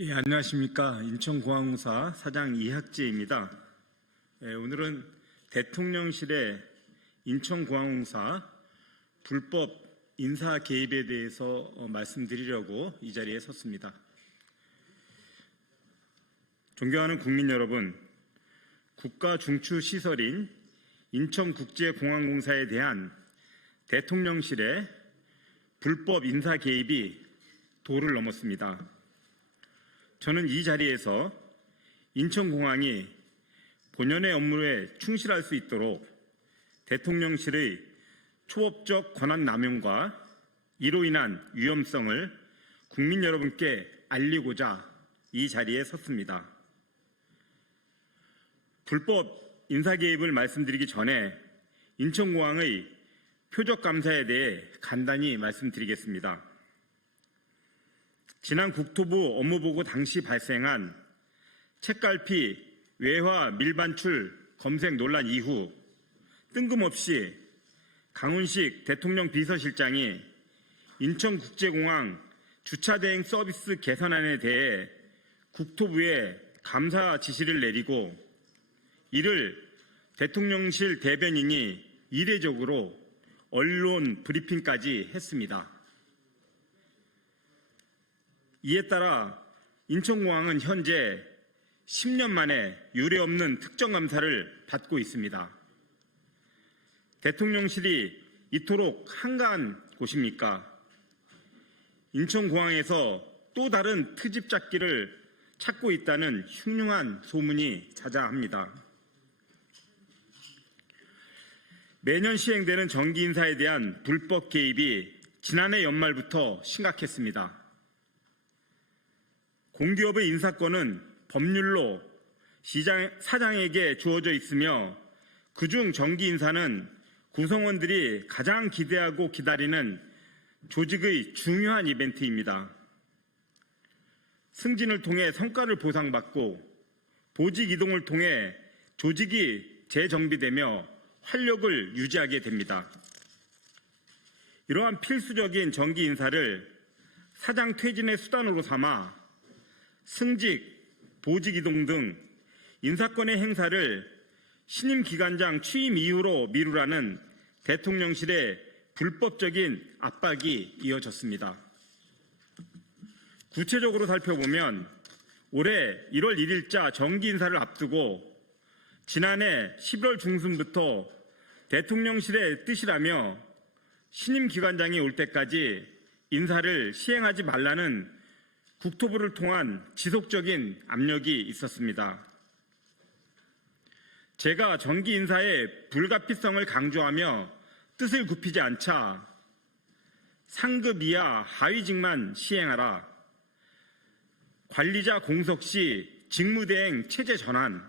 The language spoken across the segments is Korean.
예, 안녕하십니까. 인천공항공사 사장 이학재입니다. 오늘은 대통령실의 인천공항공사 불법 인사 개입에 대해서 말씀드리려고 이 자리에 섰습니다. 존경하는 국민 여러분, 국가 중추 시설인 인천국제공항공사에 대한 대통령실의 불법 인사 개입이 도를 넘었습니다. 저는 이 자리에서 인천공항이 본연의 업무에 충실할 수 있도록 대통령실의 초법적 권한 남용과 이로 인한 위험성을 국민 여러분께 알리고자 이 자리에 섰습니다. 불법 인사 개입을 말씀드리기 전에 인천공항의 표적 감사에 대해 간단히 말씀드리겠습니다. 지난 국토부 업무보고 당시 발생한 책갈피 외화 밀반출 검색 논란 이후 뜬금없이 강훈식 대통령 비서실장이 인천국제공항 주차대행 서비스 개선안에 대해 국토부에 감사 지시를 내리고 이를 대통령실 대변인이 이례적으로 언론 브리핑까지 했습니다. 이에 따라 인천공항은 현재 10년 만에 유례없는 특정감사를 받고 있습니다. 대통령실이 이토록 한가한 곳입니까? 인천공항에서 또 다른 트집 잡기를 찾고 있다는 흉흉한 소문이 자자합니다. 매년 시행되는 정기 인사에 대한 불법 개입이 지난해 연말부터 심각했습니다. 공기업의 인사권은 법률로 사장에게 주어져 있으며 그중 정기 인사는 구성원들이 가장 기대하고 기다리는 조직의 중요한 이벤트입니다. 승진을 통해 성과를 보상받고 보직 이동을 통해 조직이 재정비되며 활력을 유지하게 됩니다. 이러한 필수적인 정기 인사를 사장 퇴진의 수단으로 삼아 승직, 보직 이동 등 인사권의 행사를 신임 기관장 취임 이후로 미루라는 대통령실의 불법적인 압박이 이어졌습니다. 구체적으로 살펴보면 올해 1월 1일자 정기 인사를 앞두고 지난해 11월 중순부터 대통령실의 뜻이라며 신임 기관장이 올 때까지 인사를 시행하지 말라는 국토부를 통한 지속적인 압력이 있었습니다. 제가 정기 인사의 불가피성을 강조하며 뜻을 굽히지 않자 상급 이하 하위직만 시행하라, 관리자 공석 시 직무대행 체제 전환,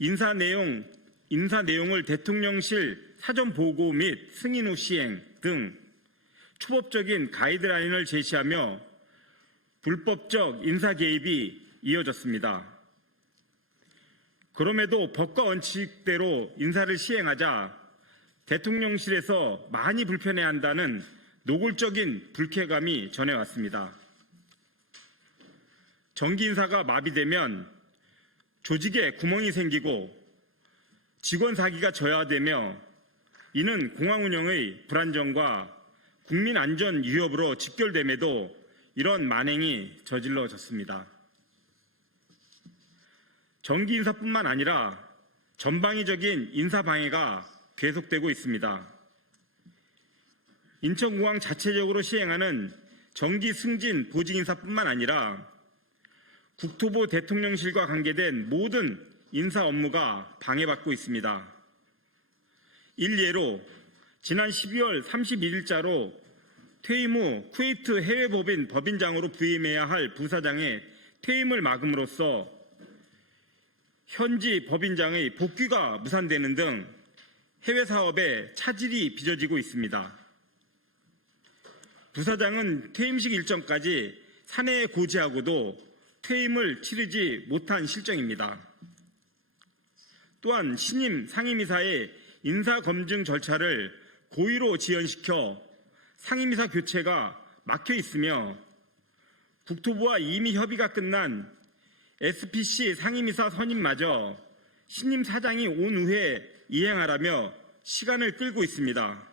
인사 내용을 대통령실 사전 보고 및 승인 후 시행 등 초법적인 가이드라인을 제시하며 불법적 인사 개입이 이어졌습니다. 그럼에도 법과 원칙대로 인사를 시행하자 대통령실에서 많이 불편해한다는 노골적인 불쾌감이 전해왔습니다. 정기 인사가 마비되면 조직에 구멍이 생기고 직원 사기가 저하되며 이는 공항 운영의 불안정과 국민 안전 위협으로 직결됨에도 이런 만행이 저질러졌습니다. 정기 인사뿐만 아니라 전방위적인 인사 방해가 계속되고 있습니다. 인천공항 자체적으로 시행하는 정기 승진 보직 인사뿐만 아니라 국토부 대통령실과 관계된 모든 인사 업무가 방해받고 있습니다. 일례로 지난 12월 31일자로 퇴임 후 쿠웨이트 해외법인 법인장으로 부임해야 할 부사장의 퇴임을 막음으로써 현지 법인장의 복귀가 무산되는 등 해외 사업에 차질이 빚어지고 있습니다. 부사장은 퇴임식 일정까지 사내에 고지하고도 퇴임을 치르지 못한 실정입니다. 또한 신임 상임이사의 인사검증 절차를 고의로 지연시켜 상임이사 교체가 막혀 있으며 국토부와 이미 협의가 끝난 SPC 상임이사 선임마저 신임 사장이 온 후에 이행하라며 시간을 끌고 있습니다.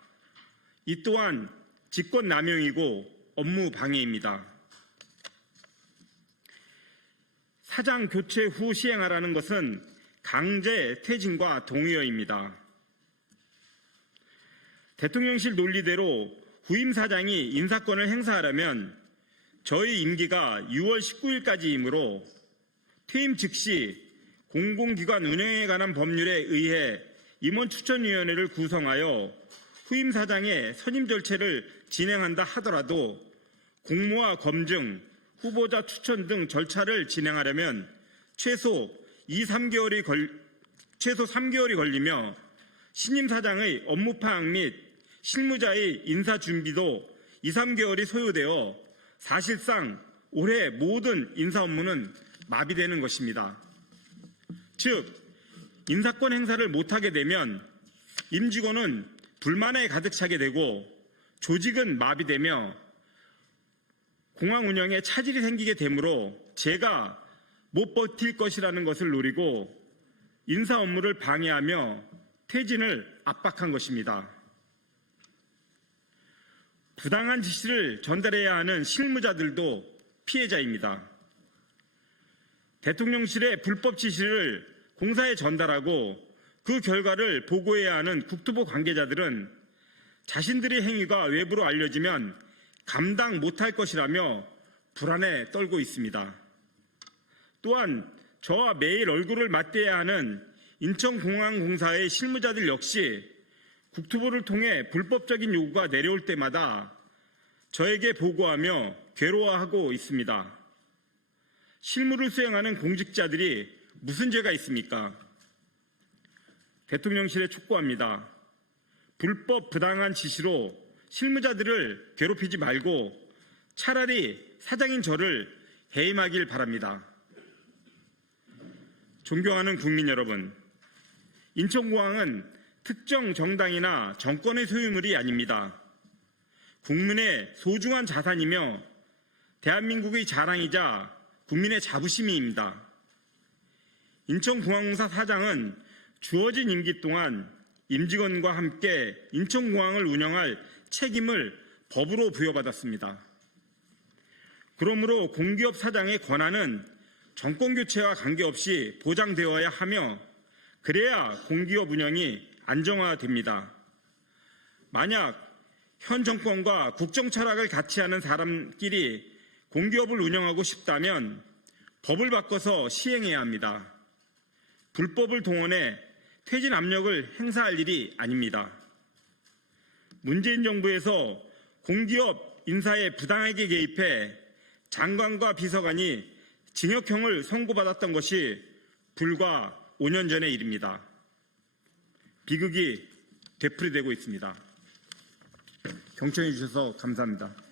이 또한 직권남용이고 업무 방해입니다. 사장 교체 후 시행하라는 것은 강제 퇴진과 동의어입니다. 대통령실 논리대로 후임 사장이 인사권을 행사하려면 저희 임기가 6월 19일까지이므로 퇴임 즉시 공공기관 운영에 관한 법률에 의해 임원추천위원회를 구성하여 후임 사장의 선임 절차를 진행한다 하더라도 공모와 검증, 후보자 추천 등 절차를 진행하려면 최소 3개월이 걸리며 신임 사장의 업무 파악 및 실무자의 인사 준비도 2-3개월이 소요되어 사실상 올해 모든 인사 업무는 마비되는 것입니다. 즉, 인사권 행사를 못하게 되면 임직원은 불만에 가득 차게 되고 조직은 마비되며 공항 운영에 차질이 생기게 되므로 제가 못 버틸 것이라는 것을 노리고 인사 업무를 방해하며 퇴진을 압박한 것입니다. 부당한 지시를 전달해야 하는 실무자들도 피해자입니다. 대통령실의 불법 지시를 공사에 전달하고 그 결과를 보고해야 하는 국토부 관계자들은 자신들의 행위가 외부로 알려지면 감당 못할 것이라며 불안에 떨고 있습니다. 또한 저와 매일 얼굴을 맞대야 하는 인천공항공사의 실무자들 역시 국토부를 통해 불법적인 요구가 내려올 때마다 저에게 보고하며 괴로워하고 있습니다. 실무를 수행하는 공직자들이 무슨 죄가 있습니까? 대통령실에 촉구합니다. 불법 부당한 지시로 실무자들을 괴롭히지 말고 차라리 사장인 저를 해임하길 바랍니다. 존경하는 국민 여러분, 인천공항은 특정 정당이나 정권의 소유물이 아닙니다. 국민의 소중한 자산이며 대한민국의 자랑이자 국민의 자부심입니다. 인천공항공사 사장은 주어진 임기 동안 임직원과 함께 인천공항을 운영할 책임을 법으로 부여받았습니다. 그러므로 공기업 사장의 권한은 정권교체와 관계없이 보장되어야 하며 그래야 공기업 운영이 안정화됩니다. 만약 현 정권과 국정 철학을 같이 하는 사람끼리 공기업을 운영하고 싶다면 법을 바꿔서 시행해야 합니다. 불법을 동원해 퇴진 압력을 행사할 일이 아닙니다. 문재인 정부에서 공기업 인사에 부당하게 개입해 장관과 비서관이 징역형을 선고받았던 것이 불과 5년 전의 일입니다. 비극이 되풀이되고 있습니다. 경청해 주셔서 감사합니다.